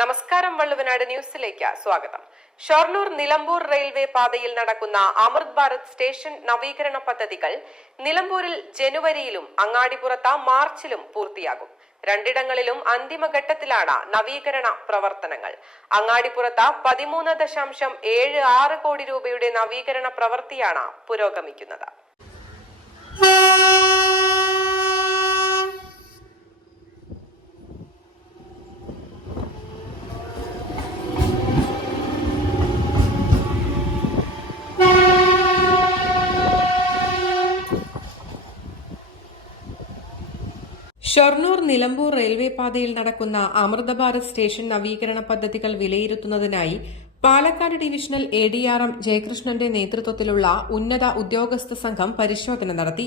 നമസ്കാരം, വള്ളുവനാട് ന്യൂസിലേക്ക് സ്വാഗതം. ഷൊർണൂർ നിലമ്പൂർ റെയിൽവേ പാതയിൽ നടക്കുന്ന അമൃത് ഭാരത് സ്റ്റേഷൻ നവീകരണ പദ്ധതികൾ നിലമ്പൂരിൽ ജനുവരിയിലും അങ്ങാടിപ്പുറത്ത് മാർച്ചിലും പൂർത്തിയാകും. രണ്ടിടങ്ങളിലും അന്തിമഘട്ടത്തിലാണ് നവീകരണ പ്രവർത്തനങ്ങൾ. അങ്ങാടിപ്പുറത്ത് 13.76 കോടി രൂപയുടെ നവീകരണ പ്രവൃത്തിയാണ് പുരോഗമിക്കുന്നത്. ഷൊർണൂർ നിലമ്പൂർ റെയിൽവേ പാതയിൽ നടക്കുന്ന അമൃത് ഭാരത് സ്റ്റേഷൻ നവീകരണ പദ്ധതികൾ വിലയിരുത്തുന്നതിനായി പാലക്കാട് ഡിവിഷണൽ ADRM ജയകൃഷ്ണന്റെ നേതൃത്വത്തിലുള്ള ഉന്നത ഉദ്യോഗസ്ഥ സംഘം പരിശോധന നടത്തി.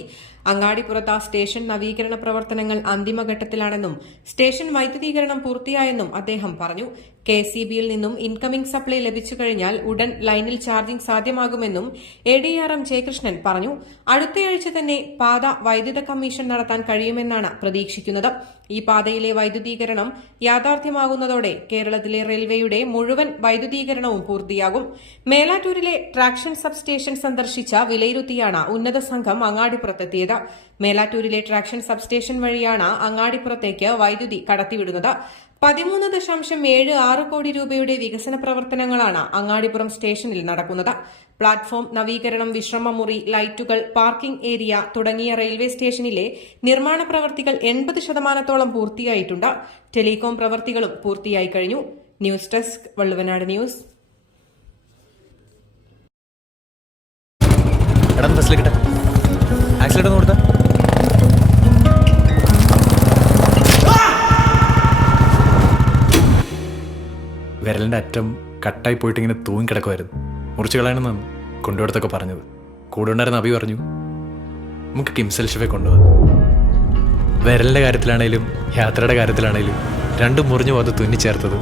അങ്ങാടിപ്പുറത്ത് സ്റ്റേഷൻ നവീകരണ പ്രവർത്തനങ്ങൾ അന്തിമഘട്ടത്തിലാണെന്നും സ്റ്റേഷൻ വൈദ്യുതീകരണം പൂർത്തിയായെന്നും അദ്ദേഹം പറഞ്ഞു. KCBയിൽ നിന്നും ഇൻകമിംഗ് സപ്ലൈ ലഭിച്ചു കഴിഞ്ഞാൽ ഉടൻ ലൈനിൽ ചാർജിംഗ് സാധ്യമാകുമെന്നും ADRM ജയകൃഷ്ണൻ പറഞ്ഞു. അടുത്തയാഴ്ച തന്നെ പാത വൈദ്യുത കമ്മീഷൻ നടത്താൻ കഴിയുമെന്നാണ് പ്രതീക്ഷിക്കുന്നത്. ഈ പാതയിലെ വൈദ്യുതീകരണം യാഥാർത്ഥ്യമാകുന്നതോടെ കേരളത്തിലെ റെയിൽവേയുടെ മുഴുവൻ വൈദ്യുതീകരണവും പൂർത്തിയാകും. മേലാറ്റൂരിലെ ട്രാക്ഷൻ സബ്സ്റ്റേഷൻ സന്ദർശിച്ച വിലയിരുത്തിയാണ് ഉന്നത സംഘം അങ്ങാടിപ്പുറത്തെത്തിയത്. മേലാറ്റൂരിലെ ട്രാക്ഷൻ സബ്സ്റ്റേഷൻ വഴിയാണ് അങ്ങാടിപ്പുറത്തേക്ക് വൈദ്യുതി കടത്തിവിടുന്നത്. 13.76 കോടി രൂപയുടെ വികസന പ്രവർത്തനങ്ങളാണ് അങ്ങാടിപ്പുറം സ്റ്റേഷനിൽ നടക്കുന്നത്. പ്ലാറ്റ്ഫോം നവീകരണം, വിശ്രമമുറി, ലൈറ്റുകൾ, പാർക്കിംഗ് ഏരിയ തുടങ്ങിയ റെയിൽവേ സ്റ്റേഷനിലെ നിർമ്മാണ പ്രവൃത്തികൾ 80% പൂർത്തിയായിട്ടുണ്ട്. ടെലികോം പ്രവൃത്തികളും പൂർത്തിയായി കഴിഞ്ഞു. News desk, Valluvanad news. വിരലിൻ്റെ അറ്റം കട്ടായി പോയിട്ട് ഇങ്ങനെ തൂങ്ങിക്കിടക്കുമായിരുന്നു. മുറിച്ച് കളയണമെന്നാണ് കൊണ്ടുപോടത്തൊക്കെ പറഞ്ഞത്. കൂടെ ഉണ്ടായിരുന്ന അഭി പറഞ്ഞു നമുക്ക് കിംസ് അൽഷിഫയെ കൊണ്ടുപോകാം. വിരലിൻ്റെ കാര്യത്തിലാണേലും യാത്രയുടെ കാര്യത്തിലാണേലും രണ്ടും മുറിഞ്ഞു പോകാതെ തുന്നിച്ചേർത്തത്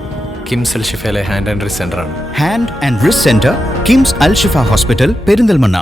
കിംസ് അൽഷിഫയിലെ ഹാൻഡ് ആൻഡ് റിസ്റ്റ് സെൻ്ററാണ്. Hand and wrist centre, KIMS Al Shifa hospital, Perinthalmanna.